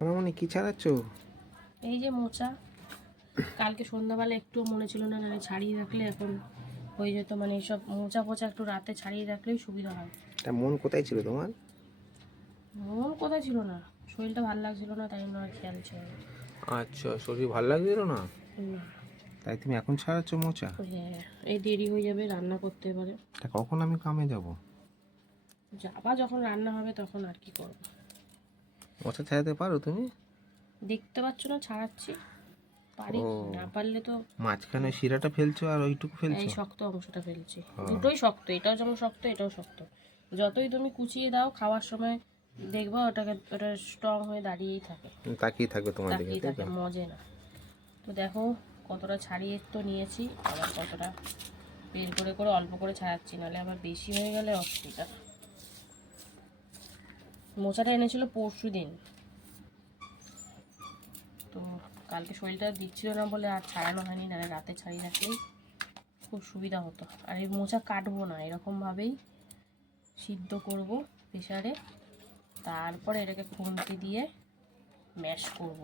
মানে কি ছাড়াচ্ছ? এই যে মোচা, কালকে সন্ধ্যাবেলা একটু মনে ছিল না, না ছাড়িয়ে রাখলে এখন হয়ে যেত। মানে এইসব মোচা ফোচা একটু রাতে ছাড়িয়ে রাখলেই সুবিধা হয়। তা মন কোথায় ছিল তোমার? মন কোথায় ছিল না, শরীরটা ভালো লাগছিল না, তাই জন্য আর খেয়াল ছিল না। আচ্ছা, শরীর ভালো লাগছিল না, না। তাই তুমি এখন ছাড়াচ্ছ মোচা? হ্যাঁ, এই দেরি হয়ে যাবে রান্না করতে পারে। তা কখন আমি কামে যাব? যাবা যখন রান্না হবে তখন আর কি করবো। মোচা ছাড়াতে পারো তুমি? দেখতে পাচ্ছ না ছাড়াচ্ছি, পারি। ও, না পারলে তো মাঝখানে শিরাটা ফেলছো আর ওইটুকু এই ফেলছো? শক্ত অংশটা ফেলছি। হ্যাঁ। দুটোই শক্ত, এটাও যেমন শক্ত এটাও শক্ত। যতই তুমি কুচিয়ে দাও খাওয়ার সময় দেখবা ওটা স্ট্রং হয়ে দাঁড়িয়েই থাকে, তাকিয়ে থাকবে তোমার দিকে, তাকিয়ে তাই থাকে, তো? মজে না। তো দেখো কতটা ছাড়িয়ে তো নিয়েছি, আবার কতটা বের করে করে অল্প করে ছাড়াচ্ছি, নাহলে আবার বেশি হয়ে গেলে অসুবিধা। মোচাটা এনেছিল পরশু দিন, তো কালকে শরীরটা দিচ্ছিল না বলে আর ছাড়ানো হয়নি, নাহলে রাতে ছাড়িয়ে রাখলেই খুব সুবিধা হতো। আর এই মোচা কাটবো না, এরকমভাবেই সিদ্ধ করব প্রেসারে, তারপরে এটাকে খুন্তি দিয়ে ম্যাশ করব,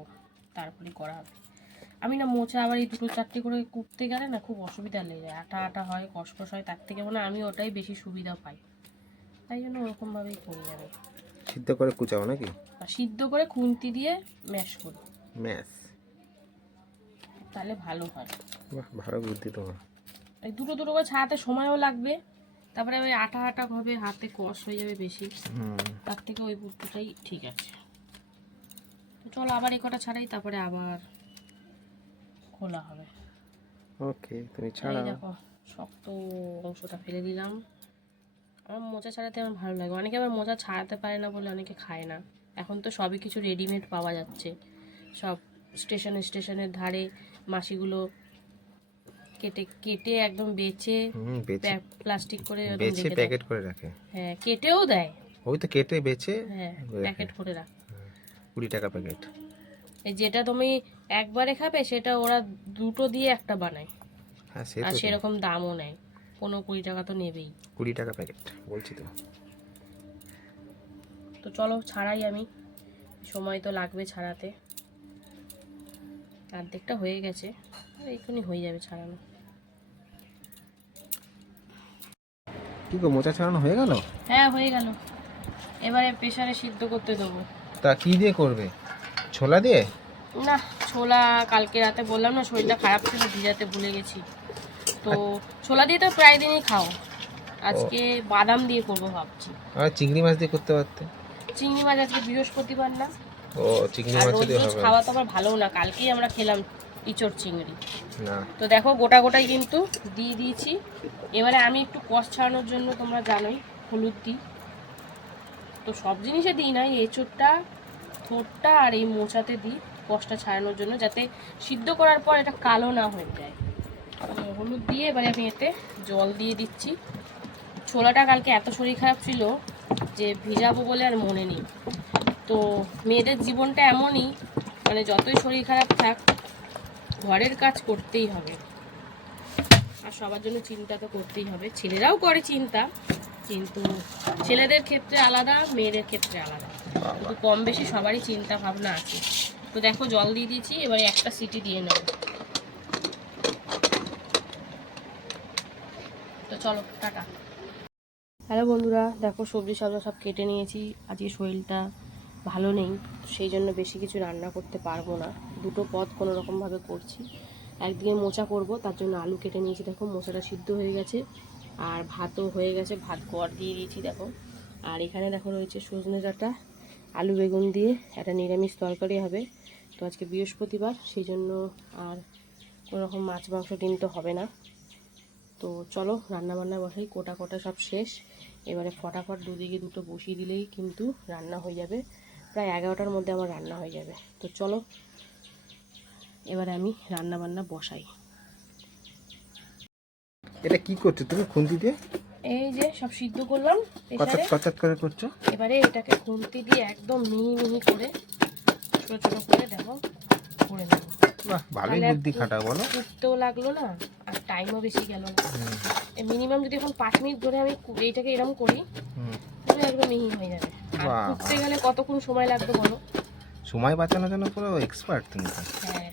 তারপরে করা হবে। আমি না মোচা আবার এই দুটো চারটে করে কুটতে গেলে না খুব অসুবিধা লেগে যায়, আটা আটা হয়, কসকস হয়, তার থেকে মানে আমি ওটাই বেশি সুবিধা পাই, তাই জন্য ওরকমভাবেই করি আমি। সিদ্ধ করে কুচাও নাকি? আর সিদ্ধ করে খুন্তি দিয়ে ম্যাশ করি, ম্যাস। তাহলে ভালো হয়। বাহ, ভালো বুদ্ধি তোমার। এই দুটো দুটো করে ছাড়াতে সময়ও লাগবে, তারপরে ওই আটা আটা হবে, হাতে কষ হয়ে যাবে বেশি, তার থেকে ওই বুদ্ধটাই ঠিক আছে। তো চলো আবার এই কটা ছাড়াই, তারপরে আবার খোলা হবে। ওকে, তুমি এই ছাড়াও। দেখো শক্ত অংশটা ফেলে দিলাম। আমার মোচা ছাড়াতে আমার ভালো লাগে। অনেকে আবার মোচা ছাড়াতে পারে না বলে অনেকে খায় না। এখন তো সবই কিছু রেডিমেড পাওয়া যাচ্ছে, সব স্টেশনের ধারে মাসিগুলো কেটে কেটে একদম বেচে বেচে, প্লাস্টিক করে একদম বেচে রেখে দেয়। প্যাকেট করে রাখে। হ্যাঁ, কেটেও দেয়। ওই তো কেটে বেচে হ্যাঁ, রাখে। প্যাকেট করে রাখ। 20 টাকা প্যাকেট। এই যেটা তুমি একবারে খাবে সেটা ওরা দুটো দিয়ে একটা বানায়, হ্যাঁ, সে আর তো সেরকম দামও নেয়, 15-20 টাকা তো নেবেই। 20 টাকা প্যাকেট বলছি তো। তো চলো ছাড়াই আমি, সময় তো লাগবে ছাড়াতে। অর্ধেকটা হয়ে গেছে, আর এক্ষুনি হয়ে যাবে ছাড়ানো। কি গো, মোচা ছাড়ানো হয়ে গেল? হ্যাঁ হয়ে গেল, এবারে প্রেসারে সিদ্ধ করতে দেবো। তা কি দিয়ে করবে? ছোলা দিয়ে? না, ছোলা কালকে রাতে বললাম না শরীরটা খারাপ ছিল, ভিজাতে ভুলে গেছি। তো ছোলা দিয়ে তো প্রায় দিনই খাও, আজকে বাদাম দিয়ে করবো ভাবছি। আর চিংড়ি মাছ দিয়ে করতে পারতে। চিংড়ি মাছ আজকে বৃহস্পতিবার না, ও, চিংড়ি আর মাছ রোজ দিয়ে রোজ হবে খাওয়া তো আবার ভালো না। কালকেই আমরা খেলাম ইঁচড় চিংড়ি। না? তো দেখো গোটা গোটাই কিন্তু দিয়ে দিয়েছি। এবারে আমি একটু কষ ছাড়ানোর জন্য, তোমরা জানোই হলুদ দিই, তো সব জিনিসে দিই না, এই এঁচড়টা, থোড়টা আর এই মোচাতে দিই কষটা ছাড়ানোর জন্য, যাতে সিদ্ধ করার পর এটা কালো না হয়ে যায়। হলুদ দিয়ে এবারে আমি এতে জল দিয়ে দিচ্ছি। ছোলাটা কালকে এত শরীর খারাপ ছিল যে ভিজাবো বলে আর মনে নেই। তো মেয়েদের জীবনটা এমনই, মানে যতই শরীর খারাপ থাক ঘরের কাজ করতেই হবে, আর সবার জন্য চিন্তা তো করতেই হবে। ছেলেরাও করে চিন্তা, কিন্তু ছেলেদের ক্ষেত্রে আলাদা, মেয়েদের ক্ষেত্রে আলাদা, কিন্তু কম বেশি সবারই চিন্তা ভাবনা আছে। তো দেখো জল দিয়ে দিয়েছি, এবারে একটা সিটি দিয়ে নেব। তো চলো টাটা। হ্যালো বন্ধুরা, দেখো সবজি সব কেটে নিয়েছি। আজকে শরীরটা ভালো নেই, সেই জন্য বেশি কিছু রান্না করতে পারবো না। দুটো পদ কোনো রকমভাবে করছি। একদিকে মোচা করব, তার জন্য আলু কেটে নিয়েছি, দেখো মোচাটা সিদ্ধ হয়ে গেছে, আর ভাতও হয়ে গেছে, ভাত গড় দিয়ে দিয়েছি দেখো। আর এখানে দেখো রয়েছে সজনে ডাঁটা, আলু বেগুন দিয়ে একটা নিরামিষ তরকারি হবে। তো আজকে বৃহস্পতিবার, সেই জন্য আর কোনো রকম মাছ মাংস ডিম তো হবে না। তো চলো রান্নাবান্না বসাই, কোটা সব শেষ। এবারে ফটাফট দুদিকে দুটো বসিয়ে দিলেই কিন্তু রান্না হয়ে যাবে। প্রায় 11টার মধ্যে আমার রান্না হয়ে যাবে। তো চলো এবারে আমি রান্নাবান্না বসাই। এটা কি করছো তুমি খুন্তি দিয়ে? এই যে সব সিদ্ধ করলাম প্রেসারে, কচাত করে করছো। এবারে এটাকে খুন্তি দিয়ে একদম মিহি মিহি করে ছোটো ছোটো করে দেখো করে নেব। বাহ, ভালোই বুদ্ধি খাটাও বলো। কুটতেও লাগলো না, আর টাইমও বেশি গেল না। মিনিমাম যদি এখন 5 মিনিট ধরে আমি এইটাকে এরকম করি, তাহলে একদম মিহি হয়ে যাবে। আর কুটতে গেলে কতক্ষণ সময় লাগবে বলো? সময় বাঁচানোর জন্য পুরো এক্সপার্ট তুমি তো। হ্যাঁ,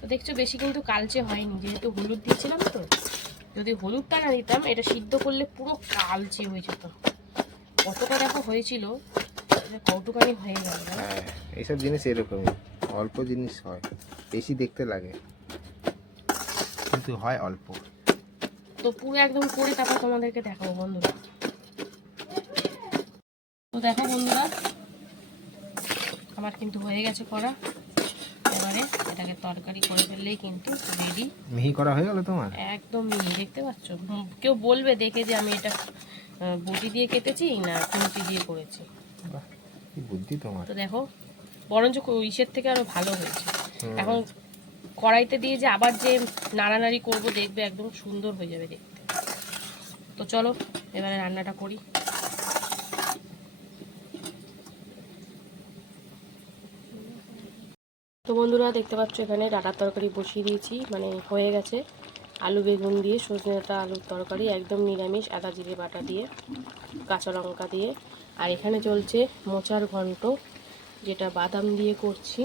তো দেখছো বেশি কিন্তু কালচে হয়নি, যেহেতু হলুদ দিয়েছিলাম তো। যদি হলুদটা না দিতাম, এটা সিদ্ধ করলে পুরো কালচে হয়ে যেত। কতটা দেখো হয়েছিল, কৌটুকানি হয়ে গেল। হ্যাঁ, এইসব জিনিস এরকমই, অল্প জিনিস হয়, বেশি দেখতে লাগে কিন্তু হয় অল্প। তো পুরো একদম করে তারপর তোমাদেরকে দেখাবো বন্ধুরা। তো দেখো বন্ধুরা, আমার কিন্তু হয়ে গেছে করা। এবারে এটাকে তরকারি করে ফেললেই কিন্তু রেডি। মিহি করা হয়ে গেল তোমার? একদম মিহি, দেখতে পাচ্ছ? কেউ বলবে দেখে যে আমি এটা বটি দিয়ে কেটেছি না খুন্তি দিয়ে করেছি। বাহ, কি বুদ্ধি তোমার। তো দেখো, বরঞ্চ ইসের থেকে আরো ভালো হয়েছে। এখন কড়াইতে দিয়ে যে আবার যে নাড়ানাড়ি করব, দেখবে একদম সুন্দর হয়ে যাবে দেখতে। তো চলো এবারে রান্নাটা করি। তো বন্ধুরা দেখতে পাচ্ছ, এখানে ডাঁটার তরকারি বসিয়ে দিয়েছি, মানে হয়ে গেছে। আলু বেগুন দিয়ে সজনে ডাঁটা আলুর তরকারি, একদম নিরামিষ, আদা জিরে বাটা দিয়ে, কাঁচা লঙ্কা দিয়ে। আর এখানে চলছে মোচার ঘন্ট, যেটা বাদাম দিয়ে করছি।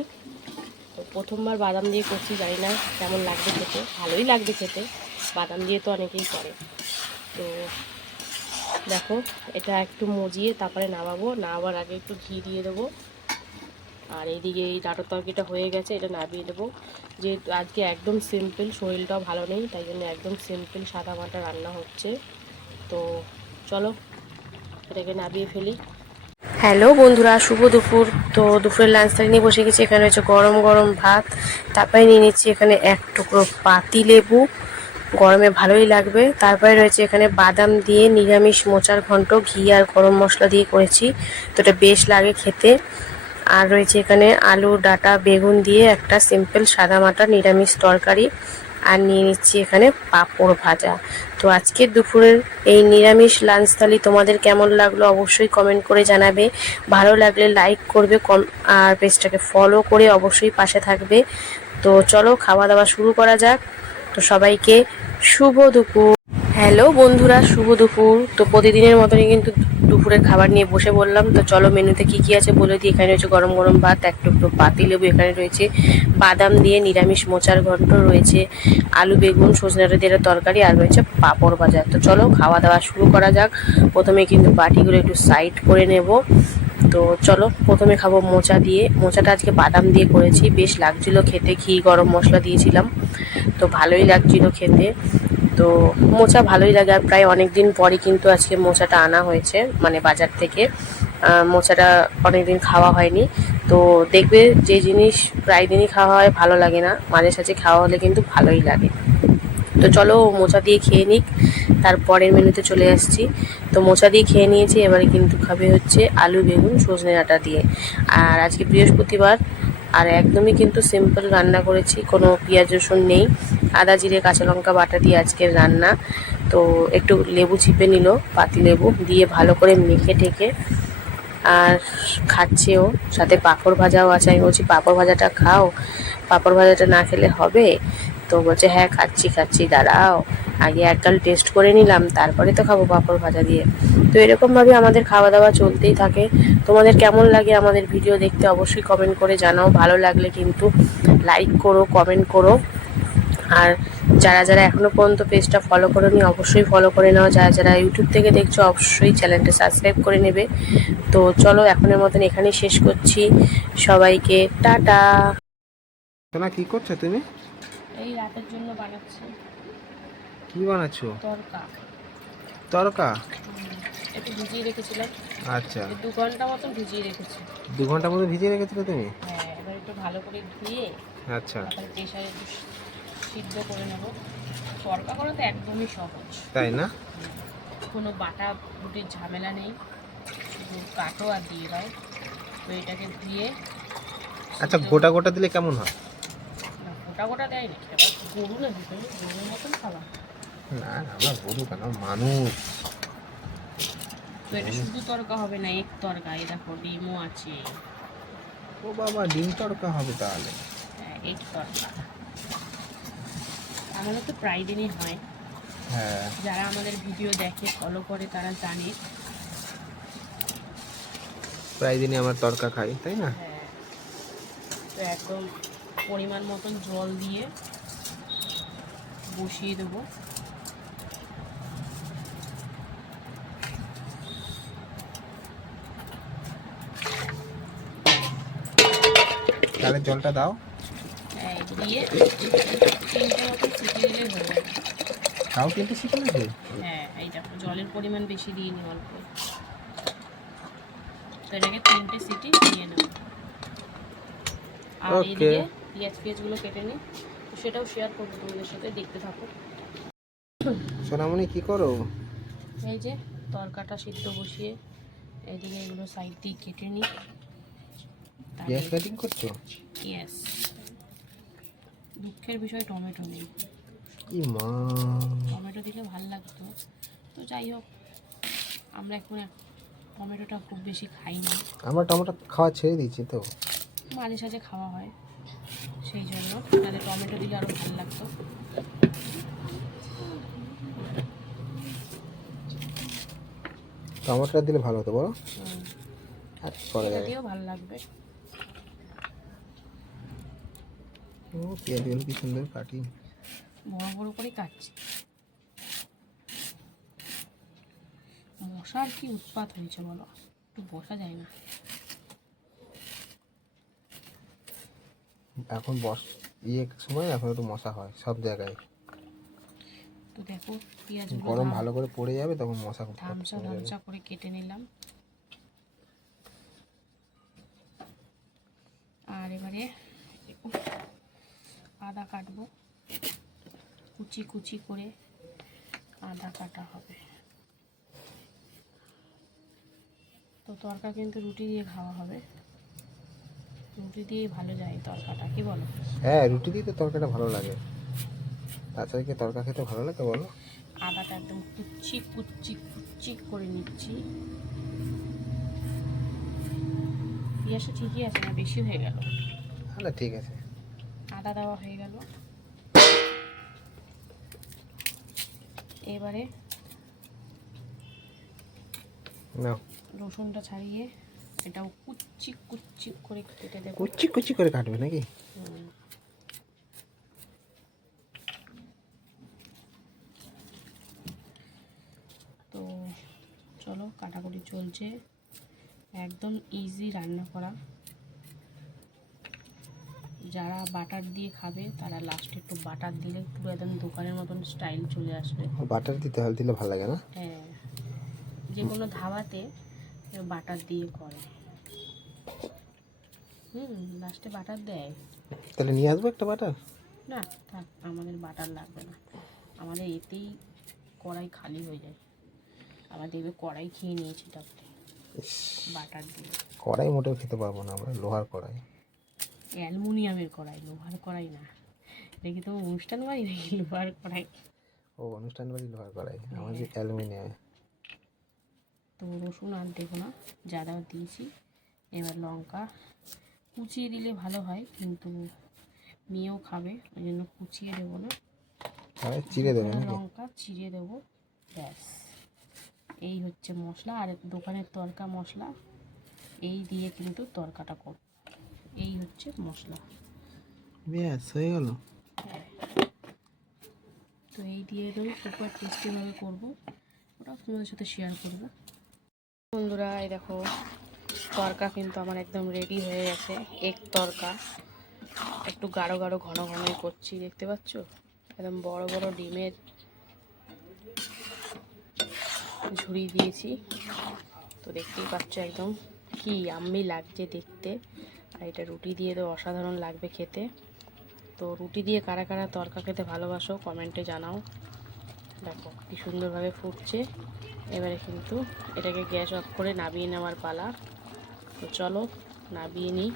তো প্রথমবার বাদাম দিয়ে করছি, জানি না কেমন লাগবে খেতে। ভালোই লাগবে খেতে, বাদাম দিয়ে তো অনেকেই করে। তো দেখো, এটা একটু মজিয়ে তারপরে নামাবো। নামাবার আগে একটু ঘি দিয়ে দেবো। আর এইদিকে এই ডাঁটার তরকারিটা হয়ে গেছে, এটা নামিয়ে দেবো। যেহেতু আজকে একদম সিম্পল, শরীরটাও ভালো নেই, তাই জন্য একদম সিম্পল সাদা মাটা রান্না হচ্ছে। তো চলো এটাকে নামিয়ে ফেলি। হ্যালো বন্ধুরা, শুভ দুপুর। তো দুপুরের লাঞ্চটা নিয়ে বসে গেছি। এখানে হচ্ছে গরম গরম ভাত, তারপরে নিয়ে নিচ্ছি এখানে এক টুকরো পাতি লেবু, গরমে ভালোই লাগবে। তারপরে রয়েছে এখানে বাদাম দিয়ে নিরামিষ মোচার ঘন্ট, ঘি আর গরম মশলা দিয়ে করেছি, তো এটা বেশ লাগে খেতে। আর রয়েছে এখানে আলু ডাঁটা বেগুন দিয়ে একটা সিম্পল সাদামাটা নিরামিষ তরকারি। আর নিয়ে নিচ্ছি এখানে পাঁপড় ভাজা। তো আজকে দুপুরের এই নিরামিষ লাঞ্চ থালি তোমাদের কেমন লাগলো অবশ্যই কমেন্ট করে জানাবে। ভালো লাগলে লাইক করবে, আর পেজটাকে ফলো করে অবশ্যই পাশে থাকবে। তো চলো খাওয়া দাওয়া শুরু করা যাক। তো সবাইকে শুভ দুপুর। হ্যালো বন্ধুরা, শুভ দুপুর। তো প্রতিদিনের মতনই কিন্তু দুপুরের খাবার নিয়ে বসে বললাম। তো চলো মেনুতে কি কি আছে বলে দিই। এখানে রয়েছে গরম গরম ভাত, এক টুকরো পাতিলেবু, এখানে রয়েছে বাদাম দিয়ে নিরামিষ মোচার ঘন্ট, রয়েছে আলু বেগুন সজনে ডাঁটা দিয়ে তরকারি, আর রয়েছে পাঁপড় ভাজা। তো চলো খাওয়া দাওয়া শুরু করা যাক। প্রথমে কিন্তু বাটিগুলো একটু সাইড করে নেব। তো চলো প্রথমে খাবো মোচা দিয়ে। মোচাটা আজকে বাদাম দিয়ে করেছি, বেশ লাগছিলো খেতে, ঘি গরম মশলা দিয়েছিলাম, তো ভালোই লাগছিলো খেতে। তো মোচা ভালোই লাগে, আর প্রায় অনেক দিন পরই কিন্তু আজকে মোচাটা আনা হয়েছে, মানে বাজার থেকে। মোচাটা অনেক দিন খাওয়া হয়নি। তো দেখবে যে জিনিস প্রায় দিনই খাওয়া হয় ভালো লাগে না, মাঝে সাঝে খাওয়া হলে কিন্তু ভালোই লাগে। তো চলো মোচা দিয়ে খেয়ে নিক, তারপরের মেনুতে চলে আসছি। তো মোচা দিয়ে খেয়ে নিয়েছি, এবারে কিন্তু খাবে হচ্ছে আলু বেগুন সজনে ডাঁটা দিয়ে। আর আজকে বৃহস্পতিবার, আর একদমই কিন্তু সিম্পল রান্না করেছি, কোনো পেঁয়াজ রসুন নেই, আদা জিরে কাঁচা লঙ্কা বাটা দিয়ে আজকের রান্না। তো একটু লেবু চিপে নিল, পাতি লেবু দিয়ে ভালো করে মেখে টেকে, আর খাচ্ছেও, সাথে পাঁপড় ভাজাও আছে। আমি বলছি পাঁপড় ভাজাটা খাও, পাঁপড় ভাজাটা না খেলে হবে? তো বলছে হ্যাঁ খাচ্ছি, দাঁড়াও আগে একগাল টেস্ট করে নিলাম, তারপরে তো খাবো পাঁপড় ভাজা দিয়ে। তো এরকমভাবে আমাদের খাওয়া দাওয়া চলতেই থাকে। তোমাদের কেমন লাগে আমাদের ভিডিও দেখতে অবশ্যই কমেন্ট করে জানাও। ভালো লাগলে কিন্তু লাইক করো, কমেন্ট করো। আর যারা যারা এখনও পর্যন্ত পেজটা ফলো করোনি অবশ্যই ফলো করে নাও। যারা যারা ইউটিউব থেকে দেখছো অবশ্যই চ্যানেলটা সাবস্ক্রাইব করে নেবে। তো চলো এখনের মতন এখানেই শেষ করছি, সবাইকে টাটা। সোনা কি করছো তুমি? এই রাতের জন্য বানাচ্ছি। কি বানাচ্ছো? তরকা। তরকা? একটু ভিজিয়ে রেখেছিলাম, আচ্ছা, 2 ঘন্টা মতন ভিজিয়ে রেখেছি। 2 ঘন্টা মতো ভিজিয়ে রেখেছিলে তুমি? হ্যাঁ, এবার একটু ভালো করে ধুয়ে আচ্ছা, তারপরে প্রেশারে একটু সিদ্ধ করে নেব। তরকা করা তো একদমই সহজ, তাই না? কোনো বাটা বুটির ঝামেলা নেই, শুধু কাটো আর দিয়ে দাও। তো এটাকে ধুয়ে আচ্ছা, গোটা গোটা দিলে কেমন হয়? না, গোটা গোটা দেয় না, এবার গরু না দুটো গরুর মতন খাওয়া। না না, আমরা গরু কেন, মানুষ। তো এটা শুধু তরকা হবে না, এক তরকা। এই দেখো ডিমও আছে। ও বাবা, ডিম তরকা হবে তাহলে? হ্যাঁ, এক তরকা। আমাদের তো প্রায় দিনই হয়, হ্যাঁ, যারা আমাদের ভিডিও দেখে ফলো করে তারা জানে। প্রায় দিনই আমার তরকা খাই, তাই না? হ্যাঁ, তো একদম পরিমাণ মতন জল দিয়ে বসিয়ে দেবো। তাহলে জলটা দাও, দিয়ে 3টে মতন সিটি দিলে হয়ে যাবে। তাও 3টে সিটি লাগবে? হ্যাঁ, এই দেখো জলের পরিমাণ বেশি দিইনি, অল্প। তো এটাকে 3টে সিটি দিয়ে নেব। আর এদিকে পেঁয়াজগুলো কেটে নিই, তো সেটাও শেয়ার করবো তোমাদের সাথে, দেখতে থাকো। সোনামণি কি করো? এই যে তরকাটা সিদ্ধ বসিয়ে এদিকে এগুলো সাইড দিয়ে কেটে নিই। পেঁয়াজ কাটিং করছো? ইয়েস। দুঃখের বিষয় টমেটো নেই। ই মা, টমেটো দিলে ভালো লাগতো, তো যাই হোক, আমরা এখন টমেটোটা খুব বেশি খাই না। আমরা টমেটো খাওয়া ছেড়ে দিয়েছি তো, মাঝে সাঝে খাওয়া হয়, সেই জন্য। তাহলে টমেটো দিলে আরও ভালো লাগতো। টমেটোটা দিলে ভালো হতো বলো। আর পরে এটা দিয়েও ভালো লাগবে। ও পেঁয়াজগুলো কি সুন্দর কাটি, বড় বড় করে কাটছি। মশার কি উৎপাত হয়েছে বলো, একটু বসা যায় না। এখন সময় এখন একটু মশা হয় সব জায়গায়। তো দেখো পেঁয়াজ গরম ভালো করে পড়ে যাবে তখন মশা ধামসা করে কেটে নিলাম। আর এবারে আদা কাটবো, কুচি কুচি করে আদা কাটা হবে। তো তরকা কিন্তু রুটি দিয়ে খাওয়া হবে, রুটি দিয়েই ভালো যায় তরকাটা, কি বলো? হ্যাঁ, রুটি দিয়ে তো তরকারিটা ভালো লাগে, তাছাড়া কি তরকা খেতে ভালো লাগে বলো? আদাটা একদম কুচি কুচি কুচি করে নিচ্ছি। পেঁয়াজটা ঠিকই আছে, না বেশি হয়ে গেল? না ঠিক আছে, আদা দেওয়া হয়ে গেল। এবারে নাও রসুনটা ছাড়িয়ে এটাও কুচি কুচি করে কেটে দেবো। কুচি কুচি করে কাটবে নাকি? তো চলো, কাটাকুটি চলছে, একদম ইজি রান্না করা। যারা বাটার দিয়ে খাবে তারা লাস্টে একটু বাটার দিলে পুরো একদম দোকানের মতন স্টাইল চলে আসবে। বাটার দিলে ভালো লাগে না? হ্যাঁ, যে কোনো ধাবাতে বাটার দিয়ে করে। লাস্টে বাটার দেয়। তাহলে নিয়ে আসবো একটা বাটার। না থাক, আমাদের বাটার লাগবে না, আমাদের এতেই কড়াই খালি হয়ে যায়। আবার দেখবে কড়াই খেয়ে নিয়েছি তারপরে বাটার দিয়ে। কড়াই মোটেও খেতে পারবো না আমরা, লোহার কড়াই। অ্যালুমিনিয়ামের কড়াই, লোহার কড়াই না। দেখি তোমার অনুষ্ঠান বাড়ি নাকি লোহার কড়াই? ও অনুষ্ঠান বাড়ি লোহার কড়াই, আমাদের অ্যালুমিনিয়াম। তো রসুন আর দেবো না, যা দাও দিয়েছি। এবার লঙ্কা কুচিয়ে দিলে ভালো হয়, কিন্তু মেয়েও খাবে ওই জন্য কুচিয়ে দেবো না, চিড়ে দেবে নাকি? লঙ্কা চিড়ে দেবো, ব্যাস। এই হচ্ছে মশলা, আর দোকানের তরকা মশলা এই দিয়ে কিন্তু তরকাটা করব। এই হচ্ছে মশলা, ব্যাস হয়ে গেল। তো এই দিয়ে একদম সুপার টেস্টিভাবে করবো, ওটা তোমাদের সাথে শেয়ার করবো। বন্ধুরা এই দেখো তরকা কিন্তু আমার একদম রেডি হয়ে গেছে। এক তরকা একটু গাঢ় গাঢ় ঘন ঘনই করছি, দেখতে পাচ্ছ? একদম বড় বড় ডিমের ঝুড়ি দিয়েছি, তো দেখতেই পাচ্ছ একদম কি ইয়াম্মি লাগছে দেখতে। আর এটা রুটি দিয়ে তো অসাধারণ লাগবে খেতে। তো রুটি দিয়ে কারা কারা তরকা খেতে ভালোবাসো কমেন্টে জানাও। দেখো কি সুন্দরভাবে ফুটছে। এবারে কিন্তু এটাকে গ্যাস অফ করে নামিয়ে নেওয়ার পালা। তো চলো নামিয়ে নিই।